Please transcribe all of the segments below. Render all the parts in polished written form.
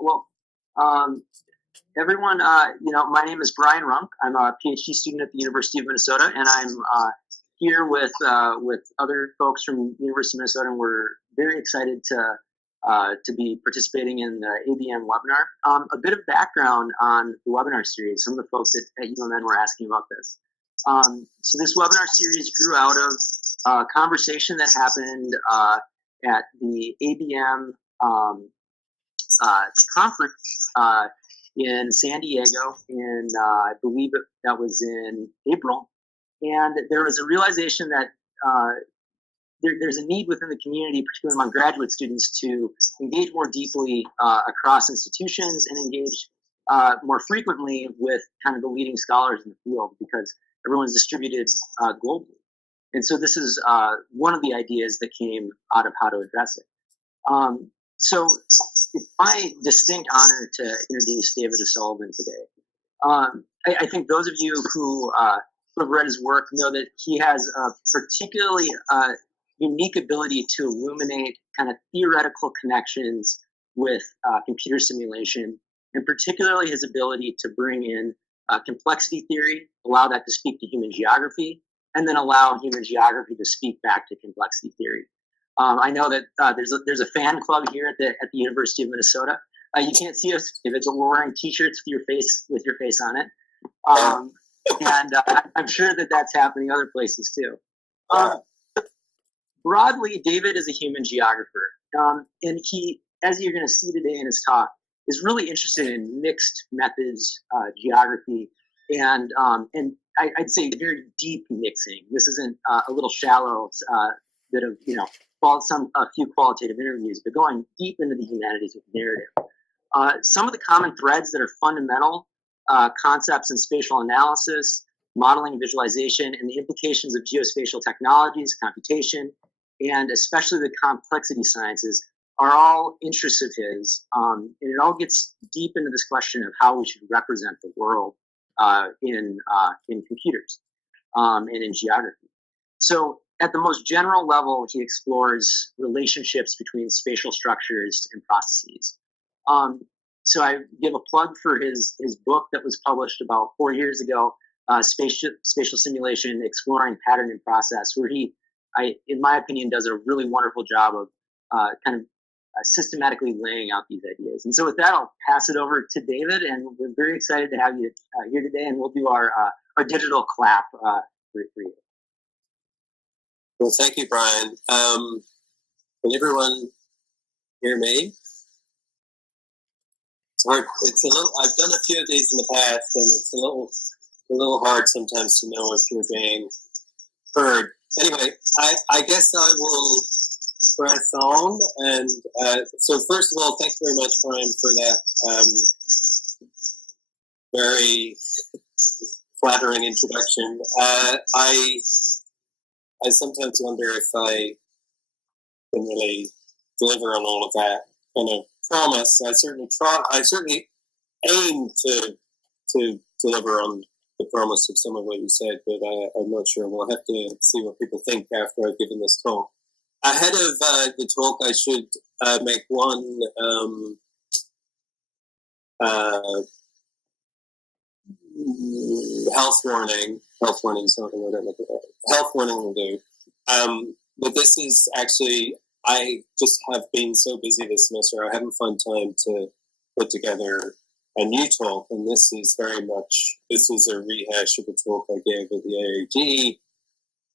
Well, everyone, my name is Brian Runk. I'm a PhD student at the University of Minnesota, and I'm here with other folks from University of Minnesota, and we're very excited to be participating in the ABM webinar. A bit of background on the webinar series. Some of the folks at UMN were asking about this. So this webinar series grew out of a conversation that happened at the ABM conference in San Diego I believe that was in April. And there was a realization that there's a need within the community, particularly among graduate students, to engage more deeply across institutions and engage more frequently with kind of the leading scholars in the field, because everyone's distributed globally. And so this is one of the ideas that came out of how to address it. So it's my distinct honor to introduce David O'Sullivan today. I think those of you who have read his work know that he has a particularly unique ability to illuminate kind of theoretical connections with computer simulation, and particularly his ability to bring in complexity theory, allow that to speak to human geography, and then allow human geography to speak back to complexity theory. I know that there's a fan club here at the University of Minnesota. You can't see us, David, but we're wearing T-shirts with your face on it, and I'm sure that that's happening other places too. Broadly, David is a human geographer, and he, as you're going to see today in his talk, is really interested in mixed methods geography, and I'd say very deep mixing. This isn't a little shallow bit of a few qualitative interviews, but going deep into the humanities with narrative. Some of the common threads that are fundamental concepts in spatial analysis, modeling, visualization, and the implications of geospatial technologies, computation, and especially the complexity sciences are all interests of his. And it all gets deep into this question of how we should represent the world in computers and in geography. So at the most general level, he explores relationships between spatial structures and processes. So I give a plug for his book that was published about 4 years ago, Spatial Simulation, Exploring Pattern and Process, where he, in my opinion, does a really wonderful job of systematically laying out these ideas. And so with that, I'll pass it over to David, and we're very excited to have you here today, and we'll do our digital clap for you. Well, thank you, Brian. Can everyone hear me? It's a little. I've done a few of these in the past, and it's a little hard sometimes to know if you're being heard. Anyway, I guess I will press on. And so, first of all, thank you very much, Brian, for that very flattering introduction. I sometimes wonder if I can really deliver on all of that kind of promise. I certainly aim to deliver on the promise of some of what you said, but I'm not sure. We'll have to see what people think after I've given this talk. Ahead of the talk, I should make one health warning. Health warning is not the word I'm looking at. Health warning will do. But this is actually, I just have been so busy this semester, I haven't found time to put together a new talk, and this is a rehash of a talk I gave at the AAG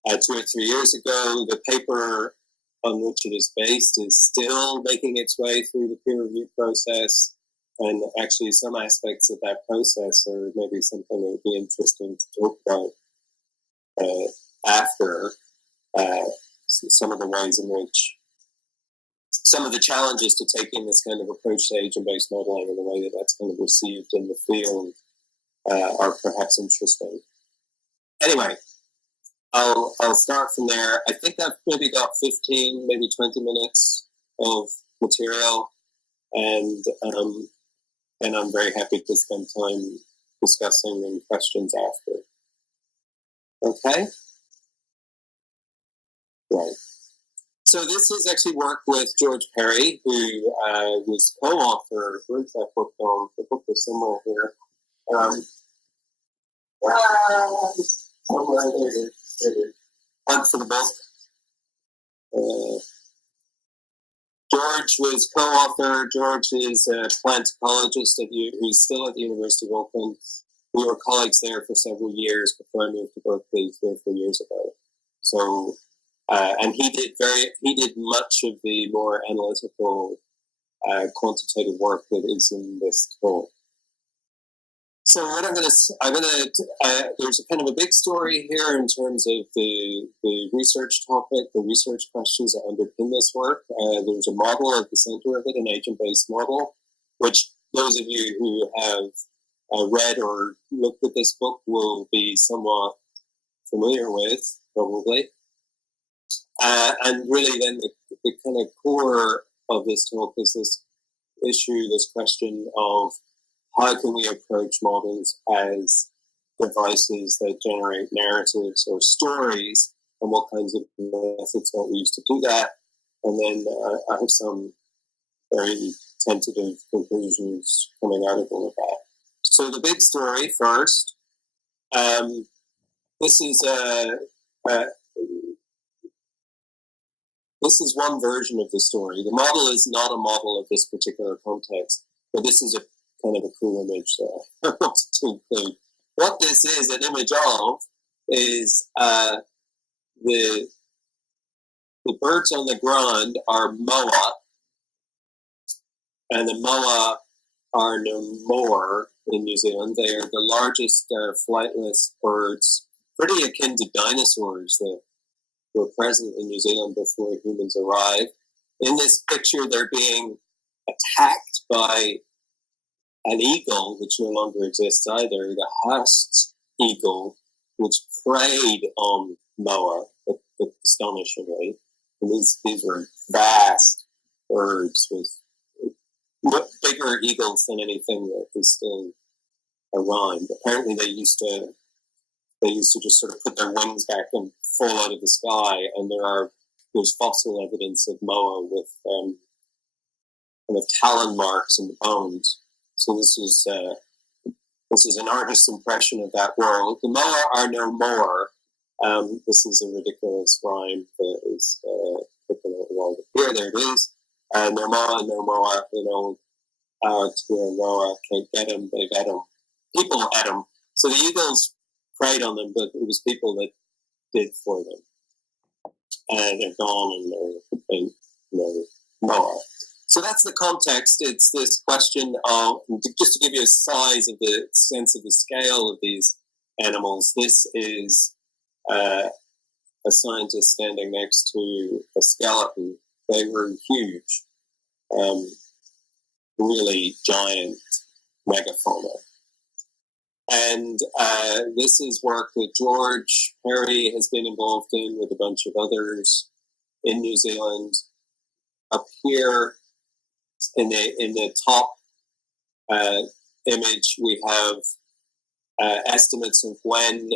2 or 3 years ago. The paper on which it is based is still making its way through the peer review process, and actually some aspects of that process are maybe something that would be interesting to talk about after some of the ways in which some of the challenges to taking this kind of approach to agent-based modeling and the way that that's kind of received in the field are perhaps interesting. Anyway, I'll start from there. I think I've maybe got 15, maybe 20 minutes of material, and I'm very happy to spend time discussing and questions after. Okay? Right. So this is actually work with George Perry, who was co-author. Where's that book going? The book is somewhere here. Somewhere there it is. Hunt for the book. George was co-author. George is a plant ecologist who's still at the University of Auckland. We were colleagues there for several years before I moved to Berkeley 3 or 4 years ago. So, and he did much of the more analytical, quantitative work that is in this talk. So what there's a kind of a big story here in terms of the research topic, the research questions that underpin this work. There's a model at the center of it, an agent-based model, which those of you who have read or looked at this book will be somewhat familiar with, probably. And really then the kind of core of this talk is this issue, this question of how can we approach models as devices that generate narratives or stories, and what kinds of methods might we use to do that? And then I have some very tentative conclusions coming out of all of that. So the big story first. This is one version of the story. The model is not a model of this particular context, but this is a kind of a cool image that I wanted to include. What this is an image of is the birds on the ground are moa, and the moa are no more in New Zealand. They are the largest flightless birds, pretty akin to dinosaurs that were present in New Zealand before humans arrived. In this picture, they're being attacked by an eagle, which no longer exists either, the Haast's eagle, which preyed on moa, astonishingly. And these were vast birds with bigger eagles than anything that is still around. Apparently, they used to just sort of put their wings back and fall out of the sky. And there's fossil evidence of moa with kind of talon marks in the bones. So this is an artist's impression of that world. The moa are no more. This is a ridiculous rhyme that is picking out the wall. Here, there it is. No moa, to a moa, can't get them, they've had them. People had them. So the eagles preyed on them, but it was people that did for them. And they're gone and they're moa. So that's the context. It's this question of, just to give you a size of the sense of the scale of these animals, this is a scientist standing next to a skeleton. They were huge, really giant megafauna. And this is work that George Perry has been involved in with a bunch of others in New Zealand. Up here in the top image, we have estimates of when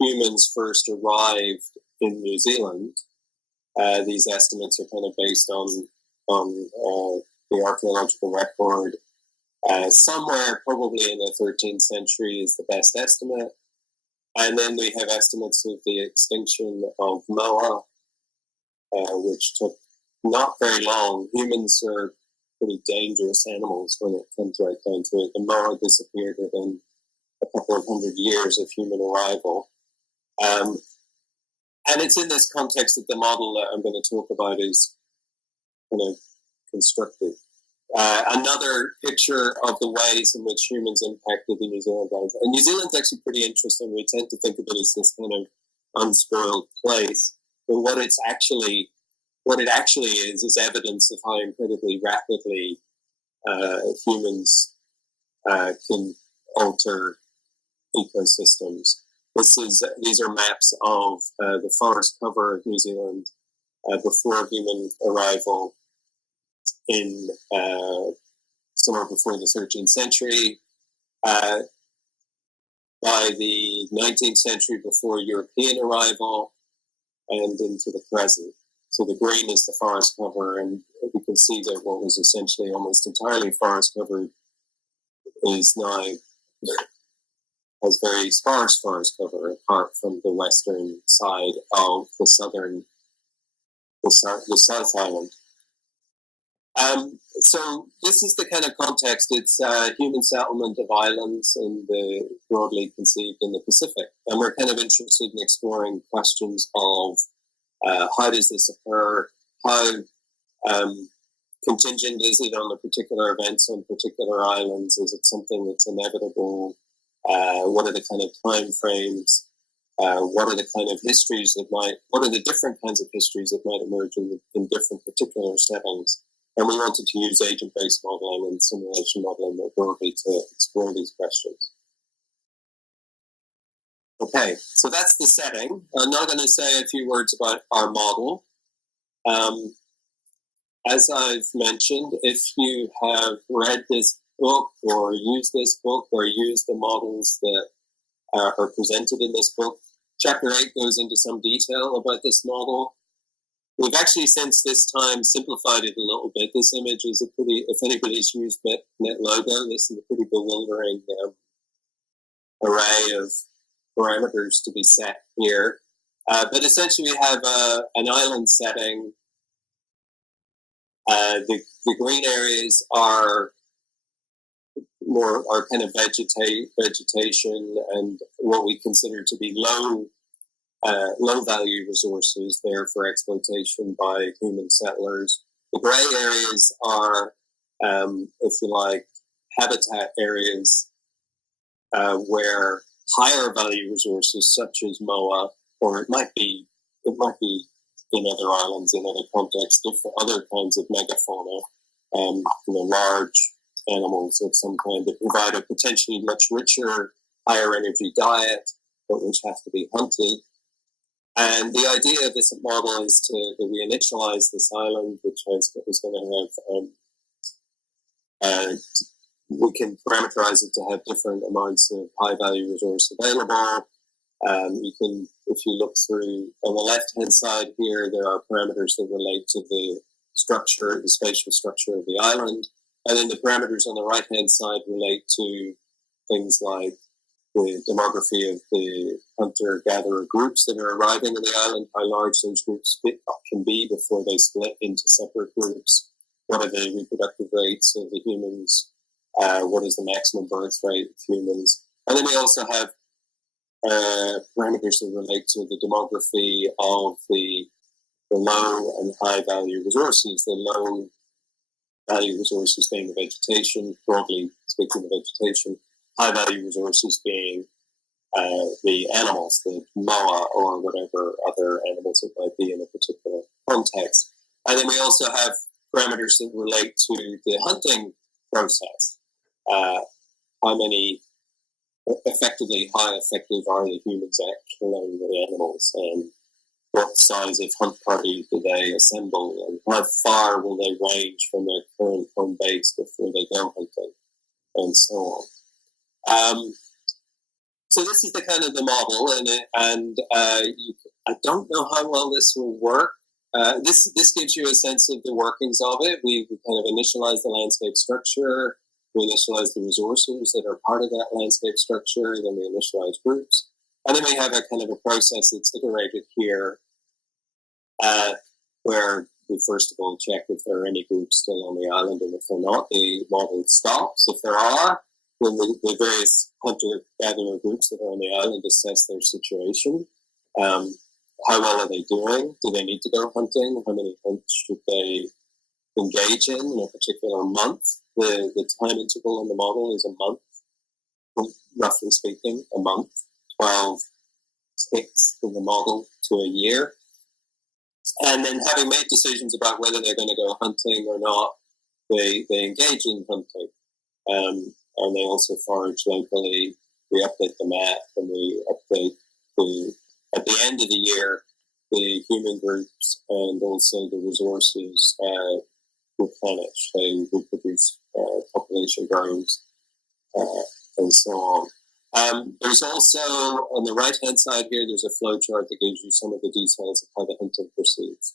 humans first arrived in New Zealand. These estimates are kind of based on the archaeological record. Somewhere probably in the 13th century is the best estimate. And then we have estimates of the extinction of moa, which took not very long. Humans are pretty dangerous animals when it comes right down to it. The moa disappeared within a couple of 100 years of human arrival. And it's in this context that the model that I'm going to talk about is kind of constructed. Another picture of the ways in which humans impacted the New Zealand landscape. And New Zealand's actually pretty interesting. We tend to think of it as this kind of unspoiled place, but what it actually is evidence of how incredibly rapidly humans can alter ecosystems. These are maps of the forest cover of New Zealand before human arrival in somewhere before the 13th century. By the 19th century, before European arrival, and into the present. So the green is the forest cover, and we can see that what was essentially almost entirely forest covered is now has very sparse forest cover, apart from the western side of the South Island. So this is the kind of context. It's human settlement of islands broadly conceived in the Pacific. And we're kind of interested in exploring questions of how does this occur? How contingent is it on the particular events on particular islands? Is it something that's inevitable? What are the kind of time frames? What are the kind of histories what are the different kinds of histories that might emerge in different particular settings? And we wanted to use agent-based modeling and simulation modeling more broadly to explore these questions. Okay, so that's the setting. I'm now going to say a few words about our model. As I've mentioned, if you have read this book or used this book or used the models that are presented in this book, Chapter 8 goes into some detail about this model. We've actually since this time simplified it a little bit. This image is if anybody's used NetLogo, this is a pretty bewildering array of parameters to be set here. But essentially we have an island setting. The green areas are kind of vegetation and what we consider to be low value resources there for exploitation by human settlers. The gray areas are, if you like, habitat areas where higher value resources such as moa, or it might be in other islands, in other contexts, different other kinds of megafauna, large animals of some kind that provide a potentially much richer, higher energy diet, but which have to be hunted. And the idea of this model is that we initialize this island, which is going to have, we can parameterize it to have different amounts of high value resource available. You can, if you look through on the left-hand side here, there are parameters that relate to the structure, the spatial structure of the island. And then the parameters on the right-hand side relate to things like the demography of the hunter-gatherer groups that are arriving on the island, how large those groups can be before they split into separate groups, what are the reproductive rates of the humans, what is the maximum birth rate of humans. And then we also have parameters that relate to the demography of the low and high value resources, the low value resources being the vegetation, broadly speaking, the vegetation, high value resources being the animals, the moa or whatever other animals it might be in a particular context. And then we also have parameters that relate to the hunting process. How effective are the humans at killing the animals, and what size of hunt party do they assemble, and how far will they range from their current home base before they go hunting, and so on. So this is the kind of the model, and I don't know how well this will work. This gives you a sense of the workings of it. We kind of initialize the landscape structure. We initialize the resources that are part of that landscape structure. Then we initialize groups, and then we have a kind of a process that's iterated here, where we first of all check if there are any groups still on the island, and if they're not, the model stops. If there are, then the various hunter-gatherer groups that are on the island assess their situation. How well are they doing? Do they need to go hunting? How many hunts should they engage in a particular month? The time interval in the model is a month, roughly speaking, a month. 12 ticks in the model to a year. And then having made decisions about whether they're going to go hunting or not, they engage in hunting. And they also forage locally. We update the map, and we update at the end of the year, the human groups and also the resources replenish. They reproduce, population grows, and so on. There's also, on the right-hand side here, there's a flow chart that gives you some of the details of how the hunting proceeds.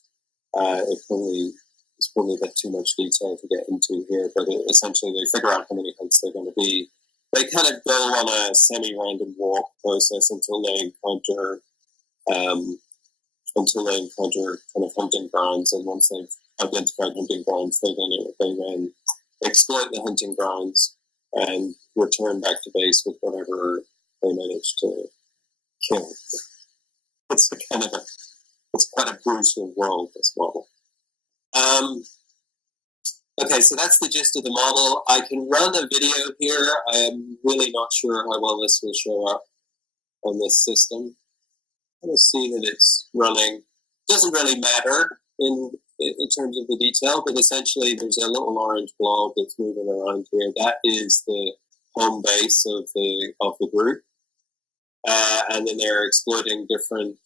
It's probably a bit too much detail to get into here, but essentially they figure out how many hunts they're going to be. They kind of go on a semi-random walk process until they encounter kind of hunting grounds, and once they've identified hunting grounds, they then exploit the hunting grounds and return back to base with whatever they manage to kill. It's quite a brutal world, this model. Okay, so that's the gist of the model. I can run a video here. I am really not sure how well this will show up on this system. I'm going to see that it's running. Doesn't really matter in terms of the detail, but essentially there's a little orange blob that's moving around here. That is the home base of the group, and then they're exploiting different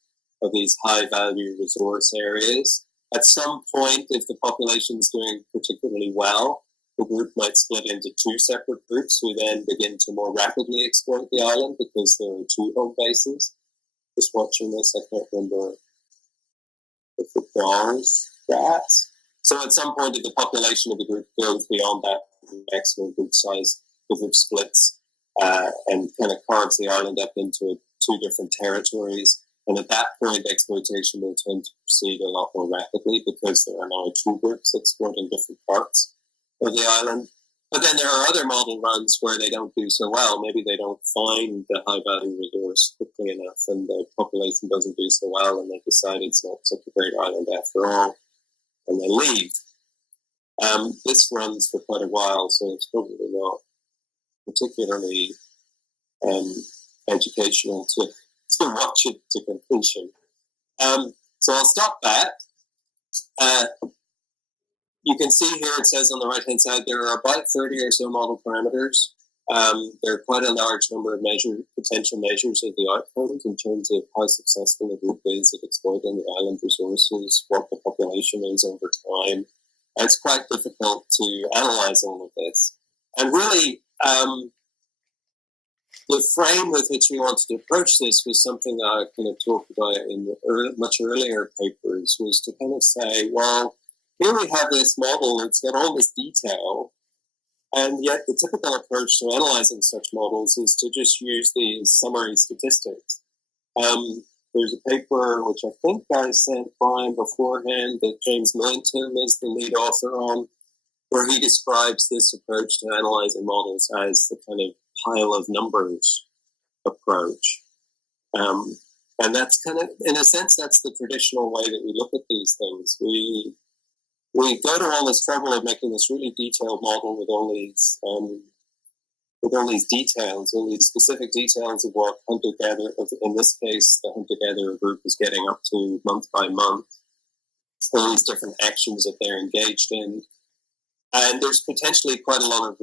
of these high-value resource areas. At some point, if the population is doing particularly well, the group might split into two separate groups who then begin to more rapidly exploit the island because there are two home bases. Just watching this, I can't remember if it does that. So at some point, if the population of the group goes beyond that maximum group size, the group splits and kind of carves the island up into two different territories. And at that point, exploitation will tend to proceed a lot more rapidly because there are now two groups exploiting different parts of the island. But then there are other model runs where they don't do so well. Maybe they don't find the high-value resource quickly enough and the population doesn't do so well and they decide it's not such a great island after all, and they leave. This runs for quite a while, so it's probably not particularly educational to watch it to completion. So I'll stop that. You can see here it says on the right-hand side there are about 30 or so model parameters. There are quite a large number of potential measures of the outcomes in terms of how successful the group is at exploiting the island resources, what the population is over time. It's quite difficult to analyze all of this. And really, the frame with which we wanted to approach this was something that I kind of talked about in the much earlier papers, was to kind of say, well, here we have this model that's got all this detail, and yet the typical approach to analyzing such models is to just use these summary statistics. There's a paper which I think I sent Brian beforehand that James Millington is the lead author on, where he describes this approach to analyzing models as the kind of pile of numbers approach. And that's kind of, in a sense, that's the traditional way that we look at these things. We go to all this trouble of making this really detailed model with all these details, all these specific details of what hunter-gatherer, in this case, the hunter-gatherer group is getting up to month by month, all these different actions that they're engaged in. And there's potentially quite a lot of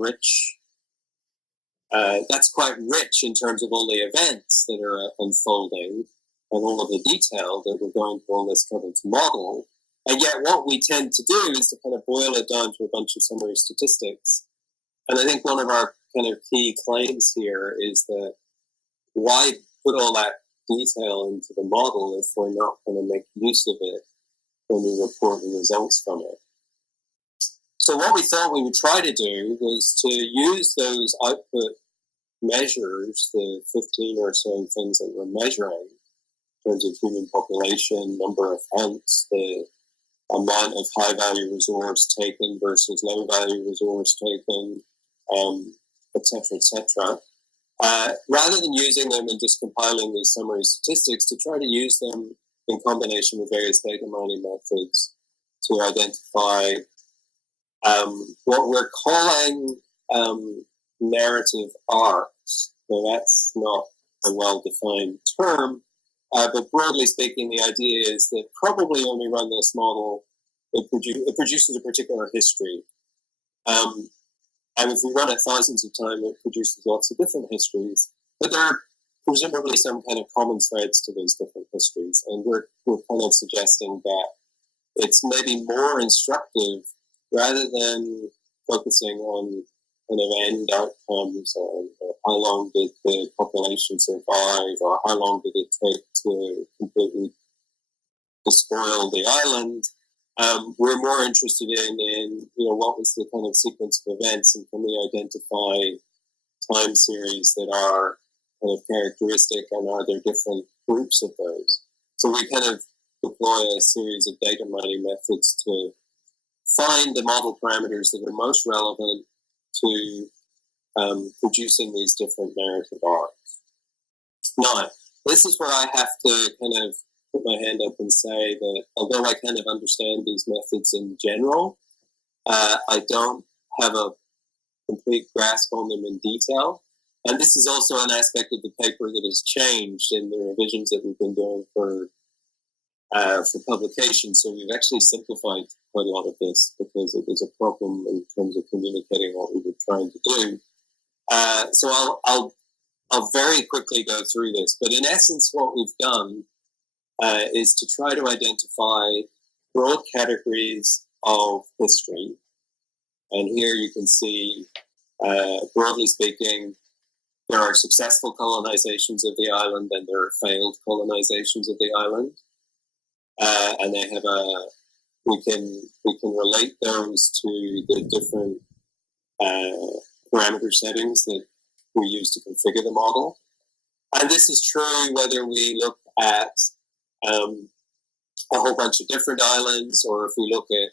that's quite rich in terms of all the events that are unfolding and all of the detail that we're going through all this trouble to model. And yet what we tend to do is to kind of boil it down to a bunch of summary statistics. And I think one of our kind of key claims here is that why put all that detail into the model if we're not going to make use of it when we report the results from it? So what we thought we would try to do was to use those output measures, the 15 or so things that we're measuring in terms of human population, number of hunts, the amount of high-value resource taken versus low-value resource taken, et cetera, rather than using them and just compiling these summary statistics, to try to use them in combination with various data mining methods to identify what we're calling narrative arcs. So that's not a well-defined term, but broadly speaking, the idea is that probably when we run this model, it produces a particular history. And if we run it thousands of times, it produces lots of different histories. But there are presumably some kind of common threads to those different histories. And we're kind of suggesting that it's maybe more instructive, rather than focusing on kind of end outcomes, or how long did the population survive, or how long did it take to completely despoil the island, We're more interested in what was the kind of sequence of events, and can we identify time series that are kind of characteristic, and are there different groups of those? So we kind of deploy a series of data mining methods to find the model parameters that are most relevant to producing these different narrative arcs. Now, this is where I have to kind of put my hand up and say that although I kind of understand these methods in general, I don't have a complete grasp on them in detail. And this is also an aspect of the paper that has changed in the revisions that we've been doing for publication. So we've actually simplified quite a lot of this because it was a problem in terms of communicating what we were trying to do. So I'll very quickly go through this. But in essence, what we've done is to try to identify broad categories of history. And here you can see, broadly speaking, there are successful colonizations of the island and there are failed colonizations of the island. And they have we can relate those to the different parameter settings that we use to configure the model. And this is true whether we look at a whole bunch of different islands, or if we look at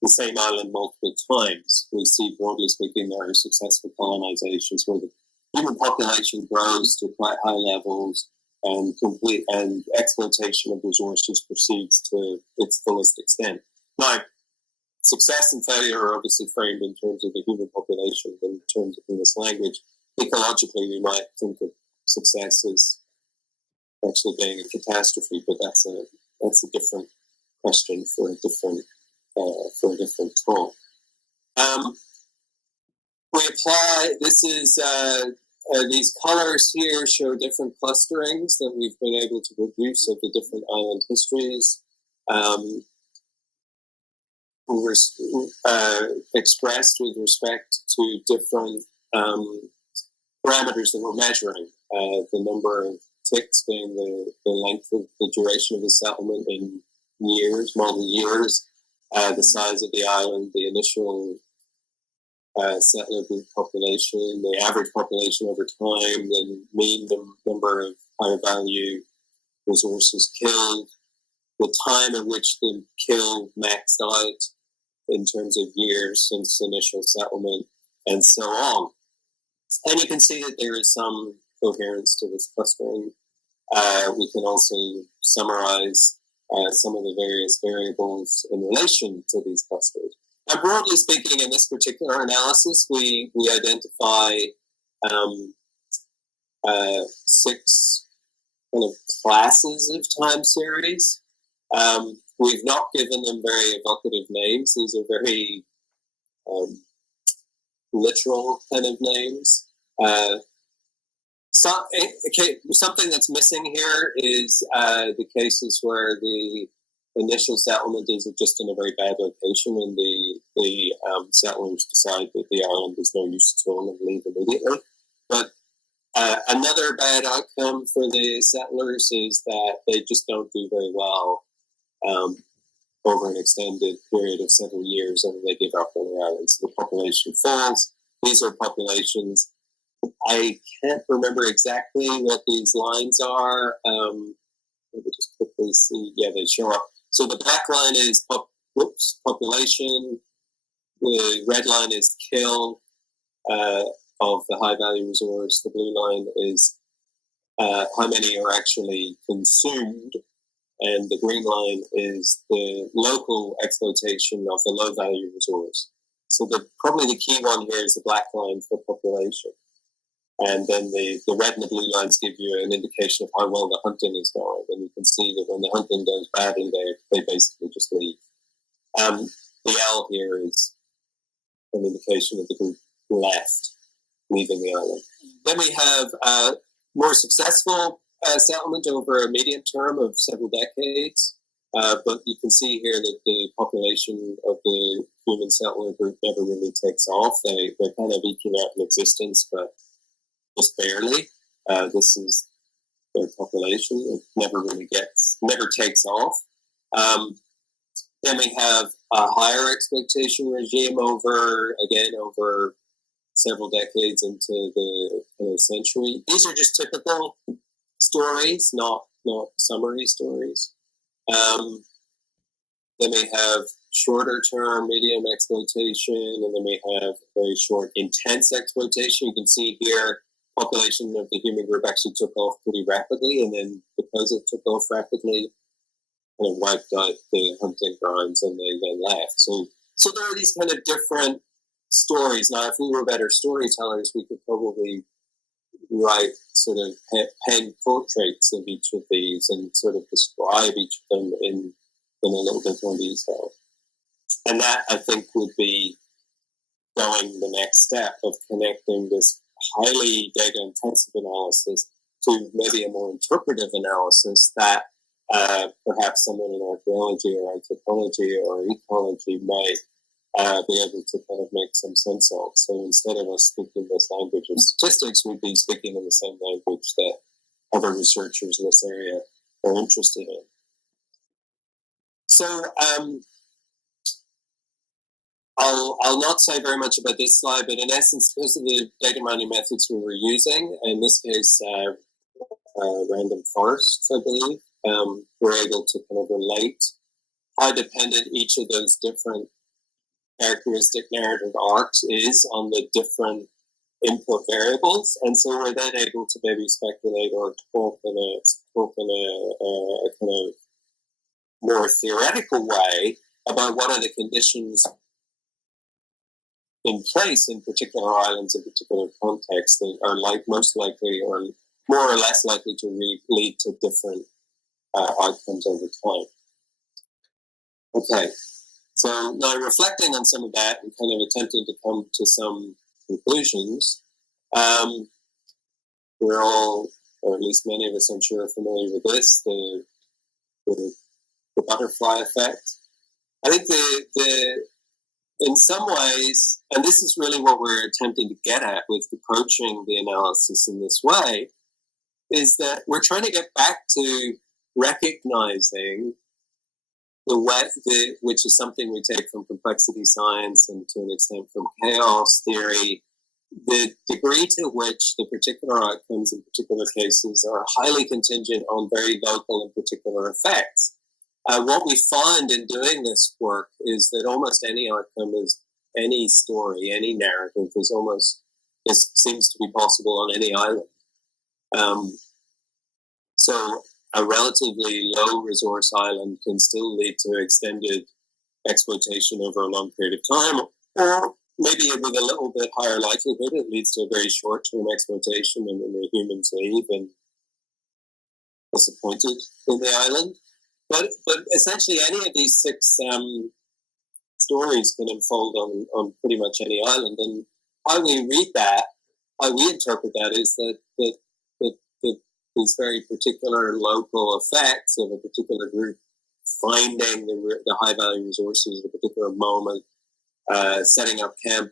the same island multiple times. We see, broadly speaking, there are successful colonizations where the human population grows to quite high levels, and exploitation of resources proceeds to its fullest extent. Now, success and failure are obviously framed in terms of the human population, in terms of English language. Ecologically, we might think of success as actually being a catastrophe, but that's a different question for a different talk. We apply. This is. These colors here show different clusterings that we've been able to produce of the different island histories, expressed with respect to different parameters that we're measuring. The number of ticks being the length of the duration of the settlement in years, model years, the size of the island, the initial settler group population, the average population over time, the mean number of higher value resources killed, the time at which the kill maxed out in terms of years since initial settlement, and so on. And you can see that there is some coherence to this clustering. We can also summarize some of the various variables in relation to these clusters. Now, broadly speaking, in this particular analysis, we identify 6 kind of classes of time series. We've not given them very evocative names. These are very literal kind of names. Something that's missing here is the cases where the initial settlement is just in a very bad location, and the settlers decide that the island is no use to them and leave immediately. But another bad outcome for the settlers is that they just don't do very well over an extended period of several years, and they give up on the island. So the population falls. These are populations. I can't remember exactly what these lines are. Let me just quickly see. Yeah, they show up. So the black line is population. The red line is kill of the high value resource. The blue line is how many are actually consumed, and the green line is the local exploitation of the low value resource. So probably the key one here is the black line for population. And then the red and the blue lines give you an indication of how well the hunting is going. And you can see that when the hunting goes badly, they basically just leave. The L here is an indication of the group left, leaving the island. Then we have more successful settlement over a median term of several decades. But you can see here that the population of the human settler group never really takes off. They're kind of eking out an existence, but just barely. This is their population. It never takes off. Then we have a higher exploitation regime over several decades into the century. These are just typical stories, not summary stories. Then we have shorter term medium exploitation, and then we have very short intense exploitation. You can see here population of the human group actually took off pretty rapidly, and then because it took off rapidly, kind of wiped out the hunting grounds and they then left. So there are these kind of different stories. Now, if we were better storytellers, we could probably write sort of pen portraits of each of these and sort of describe each of them in a little bit more detail. And that, I think, would be going the next step of connecting this highly data-intensive analysis to maybe a more interpretive analysis that perhaps someone in archaeology or anthropology or ecology might be able to kind of make some sense of. So instead of us speaking this language of statistics, we'd be speaking in the same language that other researchers in this area are interested in. So I'll not say very much about this slide, but in essence, those are the data mining methods we were using. In this case, random forests, I believe. We're able to kind of relate how dependent each of those different characteristic narrative arcs is on the different input variables, and so we're then able to maybe speculate or talk in a kind of more theoretical way about what are the conditions in place in particular islands in particular contexts that are most likely or more or less likely to lead to different outcomes over time. Okay, so now reflecting on some of that and kind of attempting to come to some conclusions, we're all, or at least many of us, I'm sure, are familiar with this, the butterfly effect. I think in some ways, and this is really what we're attempting to get at with approaching the analysis in this way, is that we're trying to get back to recognizing which is something we take from complexity science and to an extent from chaos theory, the degree to which the particular outcomes in particular cases are highly contingent on very local and particular effects. What we find in doing this work is that almost any outcome is any story, any narrative seems to be possible on any island. So a relatively low resource island can still lead to extended exploitation over a long period of time, or maybe with a little bit higher likelihood, it leads to a very short-term exploitation and then the humans leave and disappointed in the island. But essentially any of these six stories can unfold on pretty much any island. And how we read that, how we interpret that is that these very particular local effects of a particular group finding the high-value resources at a particular moment, setting up camp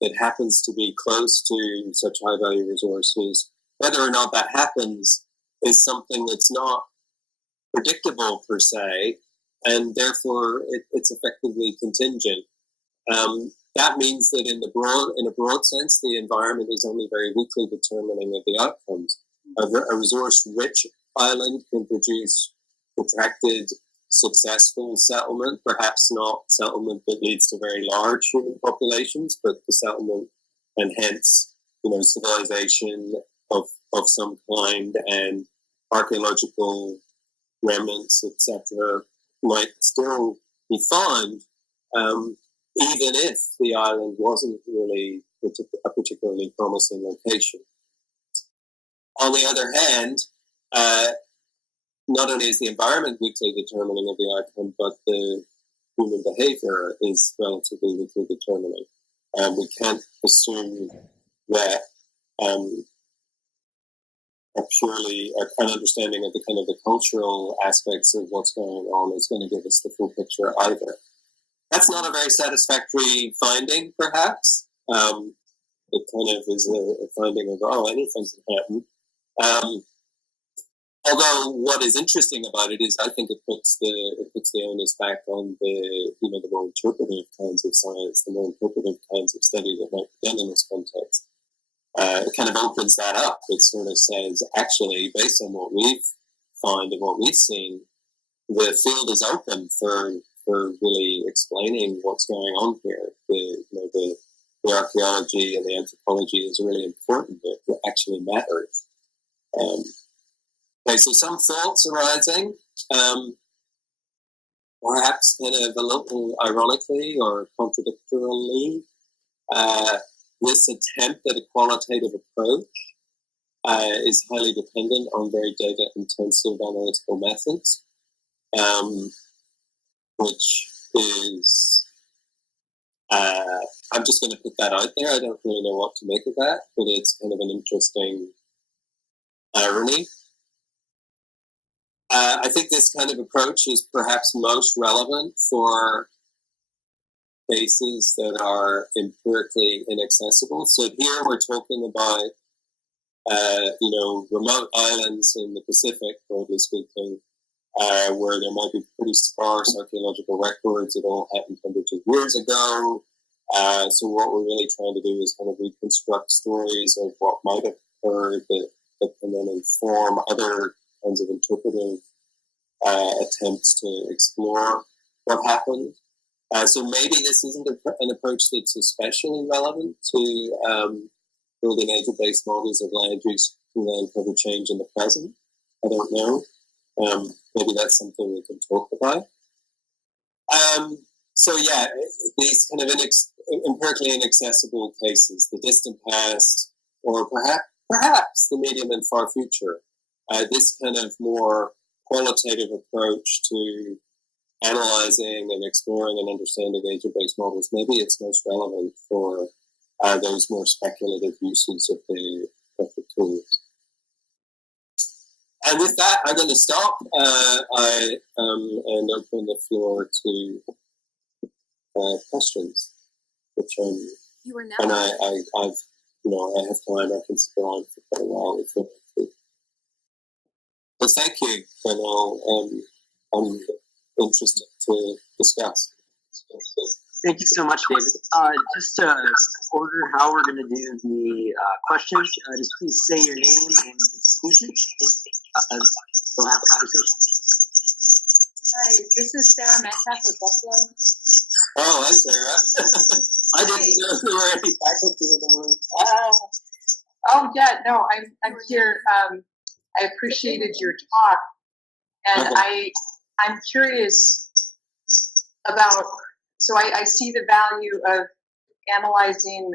that happens to be close to such high-value resources, whether or not that happens is something that's not predictable per se, and therefore it's effectively contingent. That means that in a broad sense, the environment is only very weakly determining of the outcomes. A resource-rich island can produce protracted, successful settlement, perhaps not settlement that leads to very large human populations, but the settlement and hence, civilization of some kind and archaeological remnants, etc., might still be found, even if the island wasn't really a particularly promising location. On the other hand, not only is the environment weakly determining of the outcome, but the human behavior is relatively weakly determining. We can't assume that an understanding of the cultural aspects of what's going on is going to give us the full picture either. That's not a very satisfactory finding, perhaps. It kind of is a finding of, anything can happen. although what is interesting about it is I think it puts the onus back on the the more interpretive kinds of science, the more interpretive kinds of study that might be done in this context. It kind of opens that up. It sort of says, actually, based on what we've found and what we've seen, the field is open for really explaining what's going on here. The archaeology and the anthropology is really important. It actually matters. Okay, so some thoughts arising, perhaps kind of a little ironically or contradictorily. This attempt at a qualitative approach is highly dependent on very data-intensive analytical methods, which is, I'm just going to put that out there. I don't really know what to make of that, but it's kind of an interesting irony. I think this kind of approach is perhaps most relevant for cases that are empirically inaccessible. So here we're talking about, remote islands in the Pacific, broadly speaking, where there might be pretty sparse archaeological records. It all happened hundreds of years ago. So what we're really trying to do is kind of reconstruct stories of what might have occurred that can then inform other kinds of interpretive attempts to explore what happened. So maybe this isn't an approach that's especially relevant to building agent-based models of land use and land cover change in the present. I don't know. Maybe that's something we can talk about. So yeah, these kind of empirically inaccessible cases, the distant past, or perhaps the medium and far future. This kind of more qualitative approach to analyzing and exploring and understanding agent-based models, maybe it's most relevant for those more speculative uses of the tools. And with that, I'm going to stop and open the floor to questions. Which you are now. And I've I have time. I can sit on for quite a while. But thank you, and I'm interested to discuss. Thank you so much, David. Just to order how we're going to do the questions, just please say your name and institution. We'll have a conversation. Hi, this is Sarah Metcalf of Buffalo. Oh, hi, Sarah. I didn't know there were any faculty in the room. Oh, yeah, no, I'm here. I appreciated your talk, and I'm curious about, so I see the value of analyzing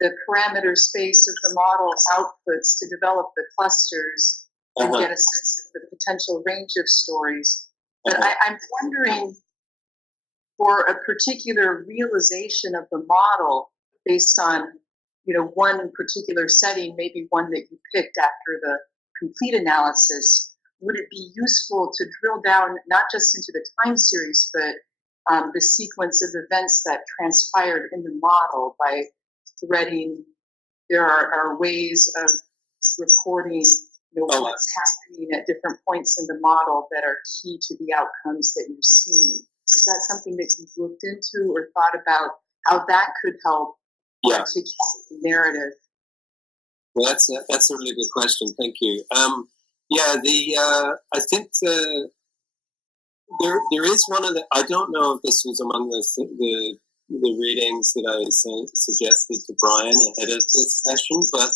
the parameter space of the model outputs to develop the clusters and get a sense of the potential range of stories. But I'm wondering, for a particular realization of the model based on one particular setting, maybe one that you picked after the complete analysis, would it be useful to drill down not just into the time series, but the sequence of events that transpired in the model by threading? There are ways of reporting what's happening at different points in the model that are key to the outcomes that you're seeing. Is that something that you've looked into or thought about how that could help articulate the narrative? Well, that's a really good question. Thank you. I think there is one of the. I don't know if this was among the readings that I suggested to Brian ahead of this session, but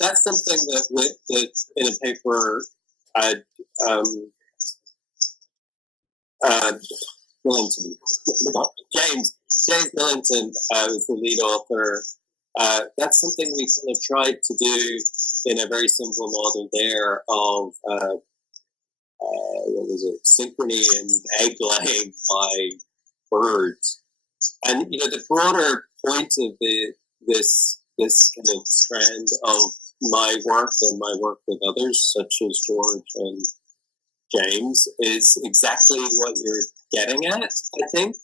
that's something that in a paper Millington, James Millington was the lead author. That's something we kind of tried to do in a very simple model there of synchrony and egg laying by birds. And the broader point of this kind of strand of my work and my work with others, such as George and James, is exactly what you're getting at, I think.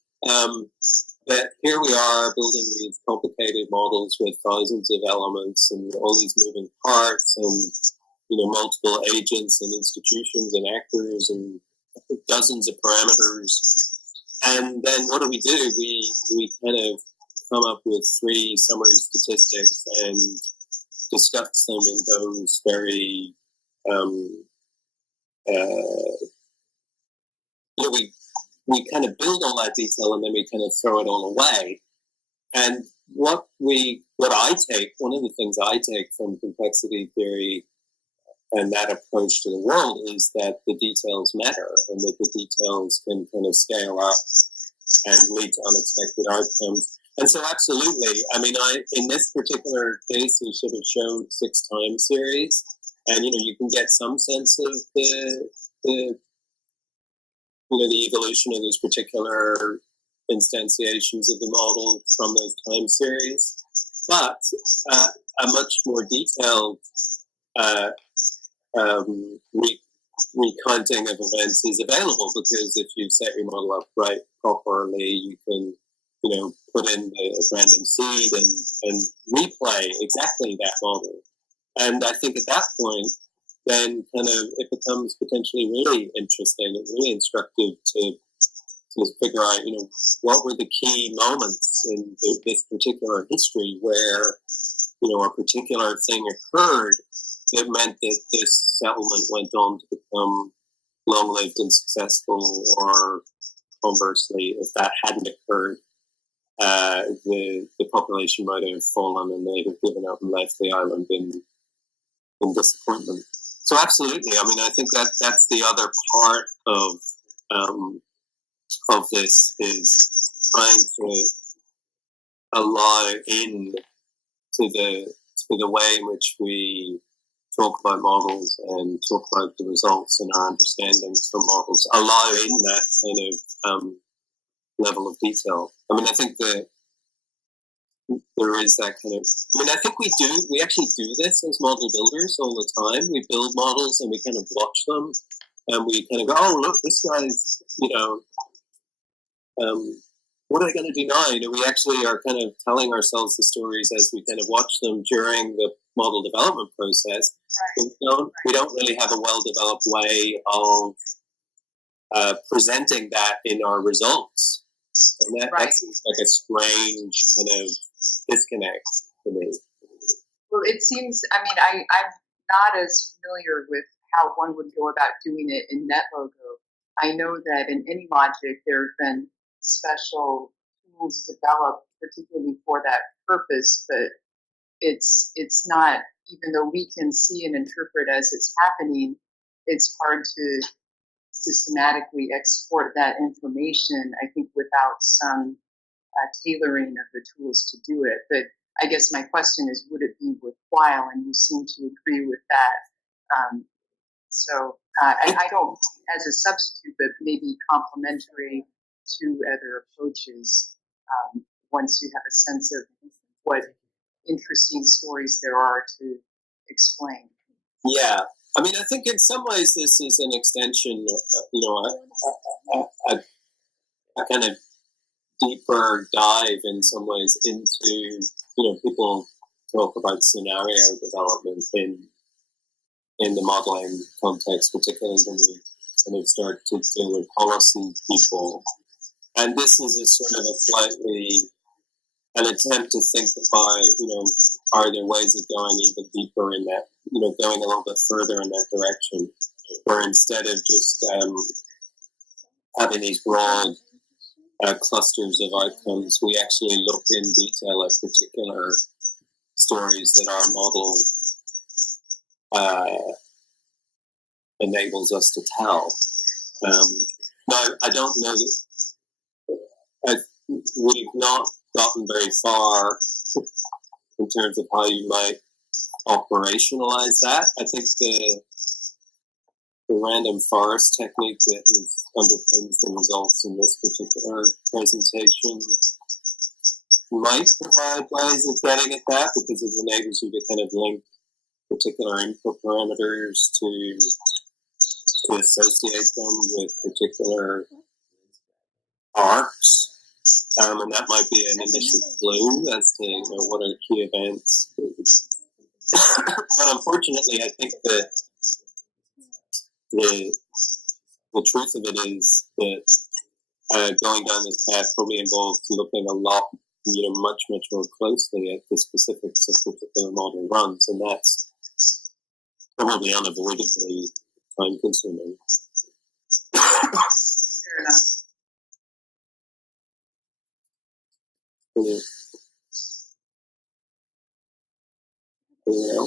That here we are building these complicated models with thousands of elements and all these moving parts, and multiple agents and institutions and actors and dozens of parameters. And then what do? We kind of come up with 3 summary statistics and discuss them in those very, we kind of build all that detail and then we kind of throw it all away. And one of the things I take from complexity theory and that approach to the world is that the details matter and that the details can kind of scale up and lead to unexpected outcomes. And so absolutely, I mean, in this particular case, we sort of showed 6 time series, and, you can get some sense of the evolution of those particular instantiations of the model from those time series. But a much more detailed recounting of events is available, because if you set your model up right properly, you can, put in the random seed and replay exactly that model. And I think at that point, then kind of it becomes potentially really interesting and really instructive to figure out, what were the key moments in this particular history where, a particular thing occurred that meant that this settlement went on to become long-lived and successful, or conversely, if that hadn't occurred, the population might have fallen and they'd have given up and left the island in disappointment. So absolutely, I mean, I think that's the other part of this, is trying to allow in to the way in which we talk about models and talk about the results and our understandings from models, allow in that kind of level of detail. I mean, I think that there is that kind of, I think we actually do this as model builders all the time. We build models and we kind of watch them and we kind of go, oh, look, this guy's, what are they going to do now? We actually are kind of telling ourselves the stories as we kind of watch them during the model development process. Right. We don't really have a well-developed way of presenting that in our results. And that seems like a strange kind of disconnect to me. Well, it seems, I'm not as familiar with how one would go about doing it in NetLogo. I know that in AnyLogic there have been special tools developed particularly for that purpose, but it's not, even though we can see and interpret as it's happening, it's hard to systematically export that information, I think, without some tailoring of the tools to do it. But I guess my question is, would it be worthwhile? And you seem to agree with that. I don't, as a substitute, but maybe complementary to other approaches, once you have a sense of what interesting stories there are to explain. Yeah. I think in some ways this is an extension, a kind of deeper dive in some ways into, people talk about scenario development in the modeling context, particularly when you kind of start to deal with policy people. And this is a sort of a slightly, an attempt to think about, are there ways of going even deeper in that, going a little bit further in that direction, where instead of just having these broad clusters of outcomes, we actually look in detail at particular stories that our model enables us to tell. Now, I don't know that we've not gotten very far in terms of how you might operationalize that. I think the random forest technique that underpins the results in this particular presentation might provide ways of getting at that, because it enables you to kind of link particular input parameters to associate them with particular arcs. And that might be an initial clue as to what are key events But unfortunately, I think the truth of it is that going down this path probably involves looking a lot, much more closely at the specifics of particular model runs, and that's probably unavoidably time consuming. Fair enough. Yeah. Yeah.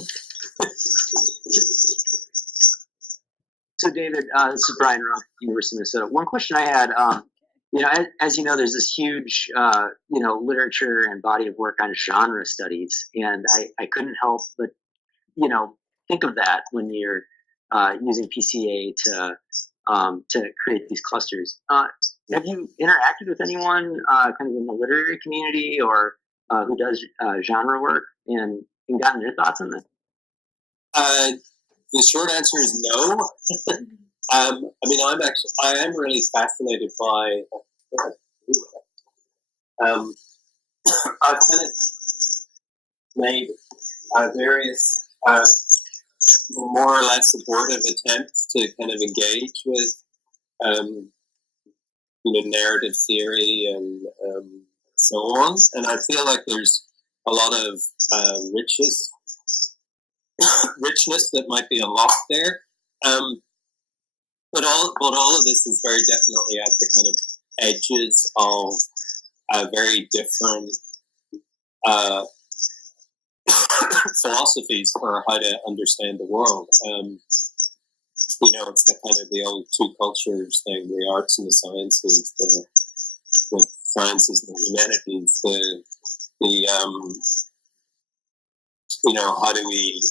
So, David, this is Brian Ruff, University of Minnesota. One question I had, as you know, there's this huge, literature and body of work on genre studies, and I couldn't help but, think of that when you're using PCA to create these clusters. Have you interacted with anyone kind of in the literary community or who does genre work and gotten your thoughts on that? The short answer is no. I am really fascinated by. I've kind of made various more or less abortive attempts to kind of engage with, narrative theory and so on, and I feel like there's a lot of richness that might be unlocked there. But all of this is very definitely at the kind of edges of very different philosophies for how to understand the world. It's the kind of the old two cultures thing: the arts and the sciences, the sciences and the humanities. How do we?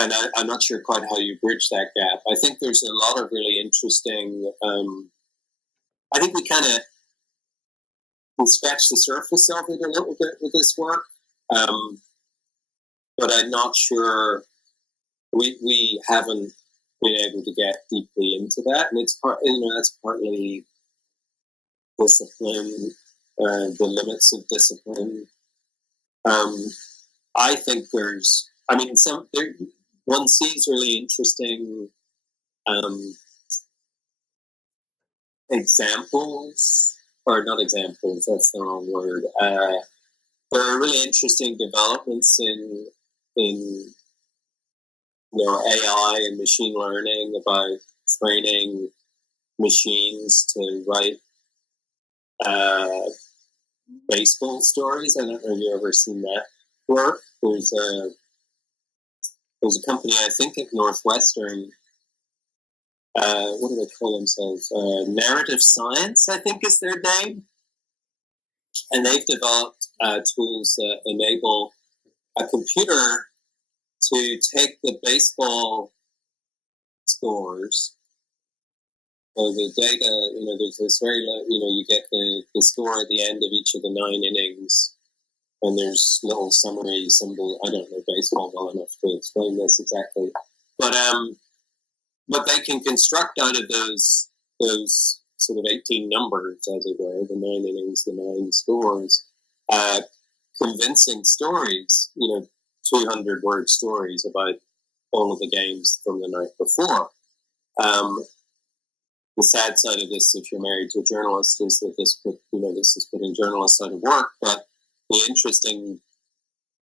And I'm not sure quite how you bridge that gap. I think there's a lot of really interesting. I think we scratch the surface of it a little bit with this work, but I'm not sure we haven't been able to get deeply into that, and it's that's partly discipline, the limits of discipline. I think one sees really interesting examples, or not examples, that's the wrong word. There are really interesting developments in AI and machine learning about training machines to write baseball stories. I don't know if you've ever seen that work. There's a company, I think at Northwestern, what do they call themselves? Narrative Science, I think is their name. And they've developed tools that enable a computer to take the baseball scores. So the data, there's this you get the score at the end of each of the 9 innings. And there's little summary symbol. I don't know baseball well enough to explain this exactly, but they can construct out of those sort of 18 numbers, as it were, the 9 innings, the 9 scores, convincing stories. 200-word stories about all of the games from the night before. The sad side of this, if you're married to a journalist, is that this is putting journalists out of work, but the interesting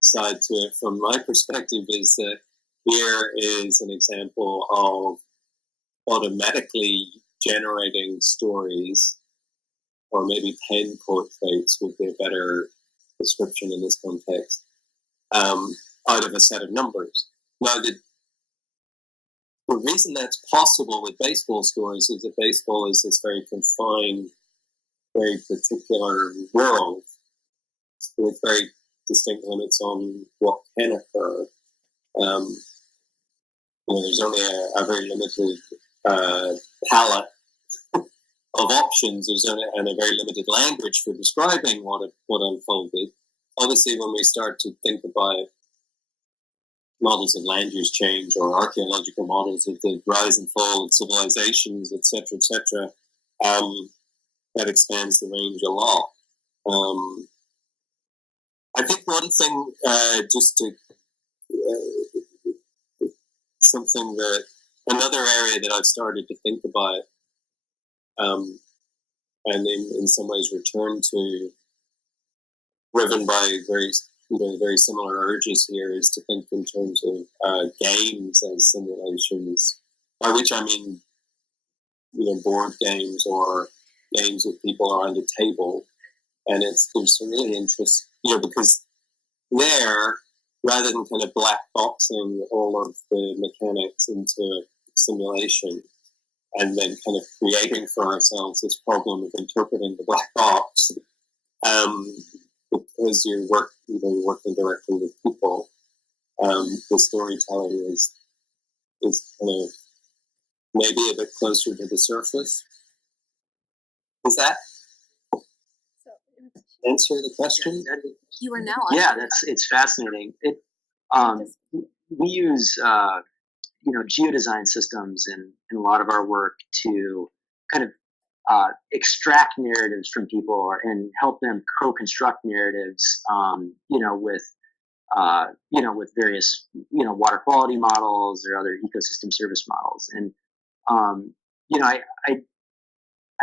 side to it from my perspective is that here is an example of automatically generating stories, or maybe pen portraits would be a better description in this context, out of a set of numbers. Now, the reason that's possible with baseball stories is that baseball is this very confined, very particular world with very distinct limits on what can occur. There's only a very limited palette of options. There's only a very limited language for describing what unfolded. Obviously, when we start to think about models of land use change or archaeological models of the rise and fall of civilizations, etc., that expands the range a lot. I think one thing, just to something that another area that I've started to think about, and in some ways return to, driven by very similar urges here, is to think in terms of games as simulations, by which I mean board games or games with people around a table, and there's some really interest, because there, rather than kind of black boxing all of the mechanics into a simulation and then kind of creating for ourselves this problem of interpreting the black box, because you're working directly with people, the storytelling is kind of maybe a bit closer to the surface. Is that answer the question? You are now on. Yeah, it's fascinating. We use geodesign systems in a lot of our work to kind of extract narratives from people and help them co-construct narratives, with various water quality models or other ecosystem service models. And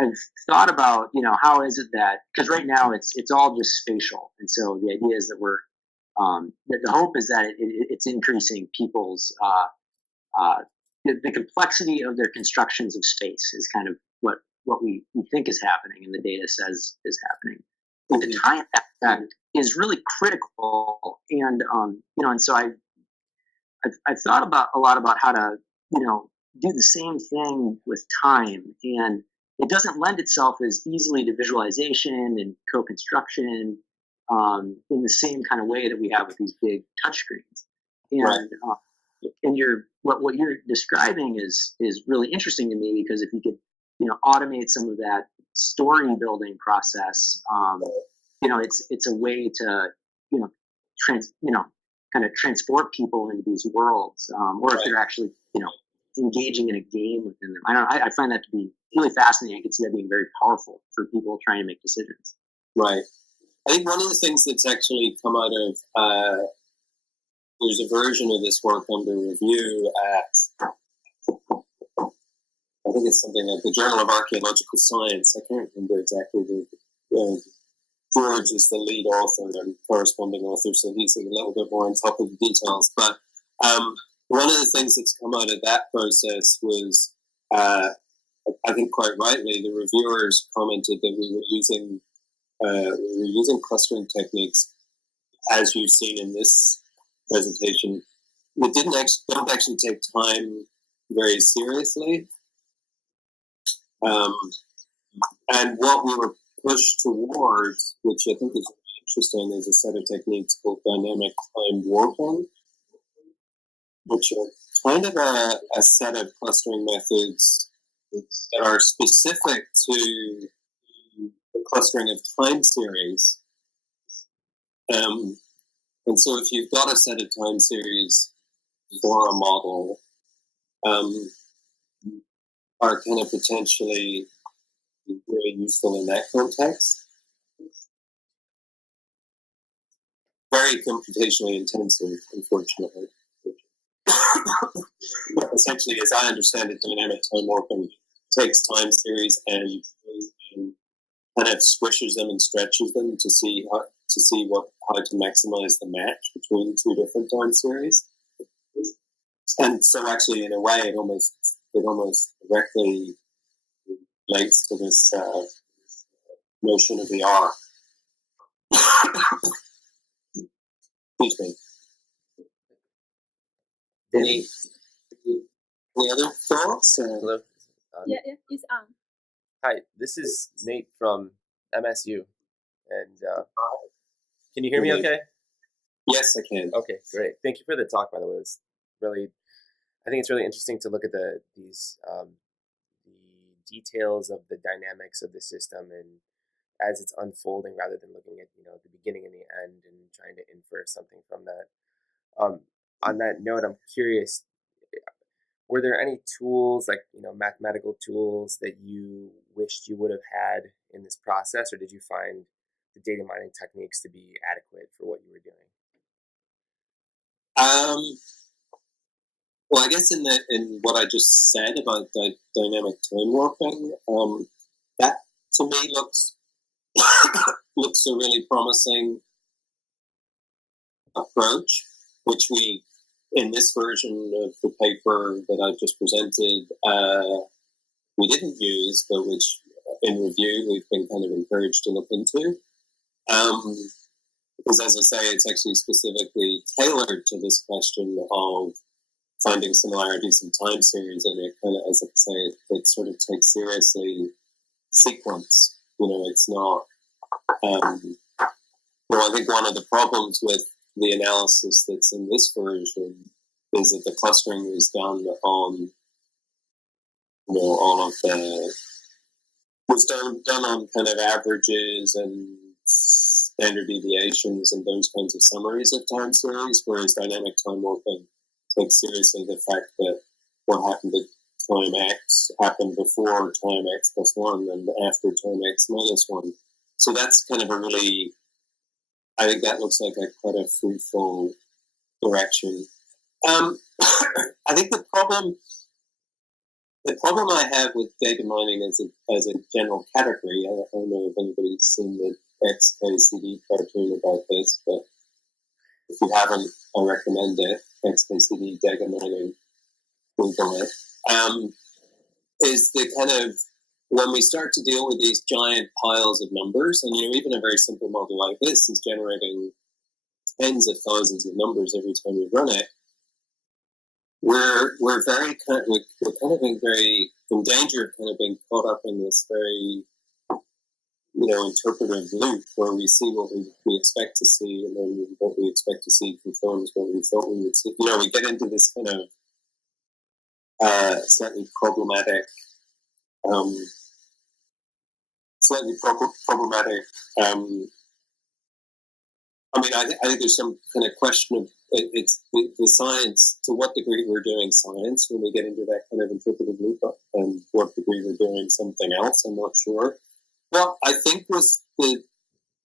I've thought about how is it that, because right now it's all just spatial, and so the idea is that the hope is that it's increasing people's the complexity of their constructions of space is kind of what we think is happening, and the data says is happening. But the time aspect is really critical, and and so I've thought a lot about how to do the same thing with time, and it doesn't lend itself as easily to visualization and co-construction in the same kind of way that we have with these big touchscreens. And and what you're describing is really interesting to me, because if you could automate some of that story building process, it's a way to kind of transport people into these worlds, or if they're actually engaging in a game within them. I find that to be really fascinating. I can see that being very powerful for people trying to make decisions. Right. I think one of the things that's actually come out of there's a version of this work under review at, I think it's something like the Journal of Archaeological Science. I can't remember exactly George is the lead author and corresponding author, so he's a little bit more on top of the details. But one of the things that's come out of that process was, I think quite rightly, the reviewers commented that we were using clustering techniques, as you've seen in this presentation, that don't actually take time very seriously. And what we were pushed towards, which I think is interesting, is a set of techniques called dynamic time warping, which are kind of a set of clustering methods that are specific to the clustering of time series. And so if you've got a set of time series for a model, are kind of potentially very useful in that context. Very computationally intensive, unfortunately. Essentially, as I understand it, dynamic time warping takes time series and kind of squishes them and stretches them to see how to maximize the match between two different time series. And so, actually, in a way, it almost directly relates to this notion of the R. Excuse me. Any other thoughts? Hello. Yeah, it's on. Hi, this is Nate from MSU, and can you hear me okay? Yes, I can. Okay, great. Thank you for the talk, by the way. It's I think it's really interesting to look at the details of the dynamics of the system and as it's unfolding, rather than looking at the beginning and the end and trying to infer something from that. On that note, I'm curious, were there any tools, like mathematical tools, that you wished you would have had in this process, or did you find the data mining techniques to be adequate for what you were doing? Well, I guess in what I just said about the dynamic time warping, that to me looks a really promising approach, which we, in this version of the paper that I've just presented, we didn't use, but which in review we've been kind of encouraged to look into. Because as I say, it's actually specifically tailored to this question of finding similarities in time series, and it kind of, as I say, it sort of takes seriously sequence. It's not. I think one of the problems with the analysis that's in this version is that the clustering was done on, all of the was done on kind of averages and standard deviations and those kinds of summaries of time series, whereas dynamic time warping takes seriously the fact that what happened at time x happened before time x plus 1 and after time x minus 1. So that's kind of a really, I think that looks like quite a fruitful direction. I think the problem I have with data mining as a general category, I don't know if anybody's seen the XKCD cartoon about this, but if you haven't, I recommend it. XKCD data mining, Google it. Is the kind of, when we start to deal with these giant piles of numbers, and even a very simple model like this is generating tens of thousands of numbers every time we run it, we're very we're kind of being very in danger of kind of being caught up in this very interpretive loop where we see what we expect to see, and then what we expect to see confirms what we thought we would see. We get into this kind of slightly problematic. I think there's some kind of question of it's the science, to what degree we're doing science when we get into that kind of interpretive loop, and what degree we're doing something else. I'm not sure. Well, I think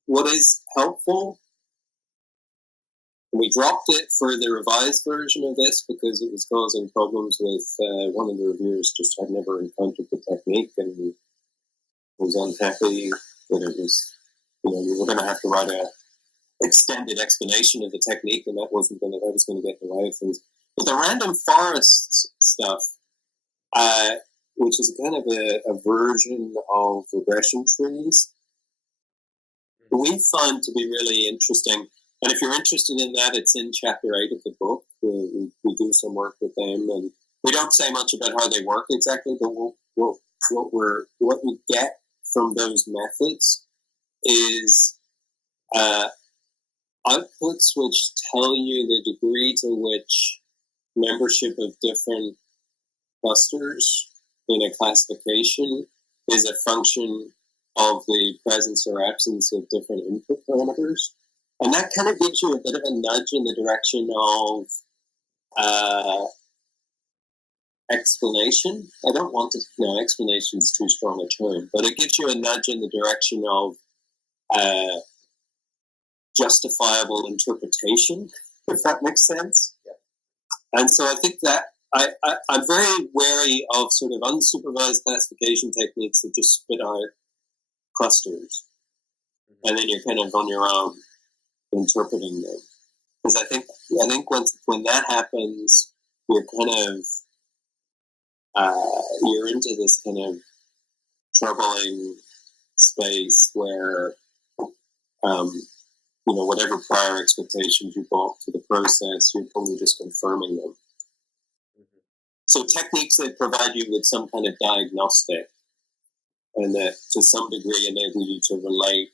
what is helpful, we dropped it for the revised version of this because it was causing problems with one of the reviewers just had never encountered the technique and was unhappy that it was, we were going to have to write a extended explanation of the technique, and that was going to get in the way of things. But the random forests stuff, which is kind of a version of regression trees, we find to be really interesting. And if you're interested in that, it's in chapter 8 of the book. We do some work with them, and we don't say much about how they work exactly, but what we get from those methods is outputs which tell you the degree to which membership of different clusters in a classification is a function of the presence or absence of different input parameters. And that kind of gives you a bit of a nudge in the direction of explanation. I don't want to, no, explanation is too strong a term, but it gives you a nudge in the direction of justifiable interpretation, if that makes sense. Yeah. And so I think that I'm very wary of sort of unsupervised classification techniques that just spit out clusters, and then you're kind of on your own interpreting them. Because I think when that happens, you're kind of you're into this kind of troubling space where whatever prior expectations you brought to the process, you're only just confirming them. Mm-hmm. So techniques that provide you with some kind of diagnostic and that to some degree enable you to relate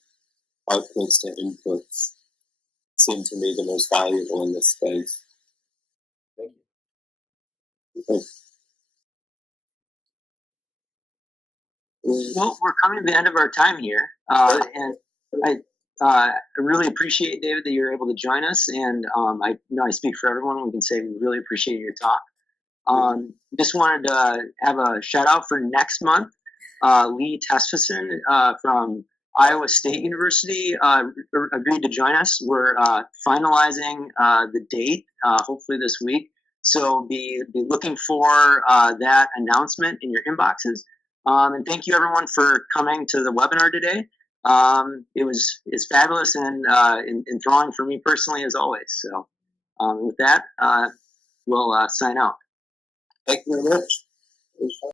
outputs to inputs seem to me the most valuable in this space. Thank you. Okay. Well, we're coming to the end of our time here, and I really appreciate, David, that you're able to join us, and I know I speak for everyone. We can say we really appreciate your talk. Just wanted to have a shout out for next month. Lee Tesfason from Iowa State University agreed to join us. We're finalizing the date, hopefully this week. So be looking for that announcement in your inboxes. And thank you everyone for coming to the webinar today. It's fabulous and enthralling for me personally as always. So with that, we'll sign out. Thank you very much.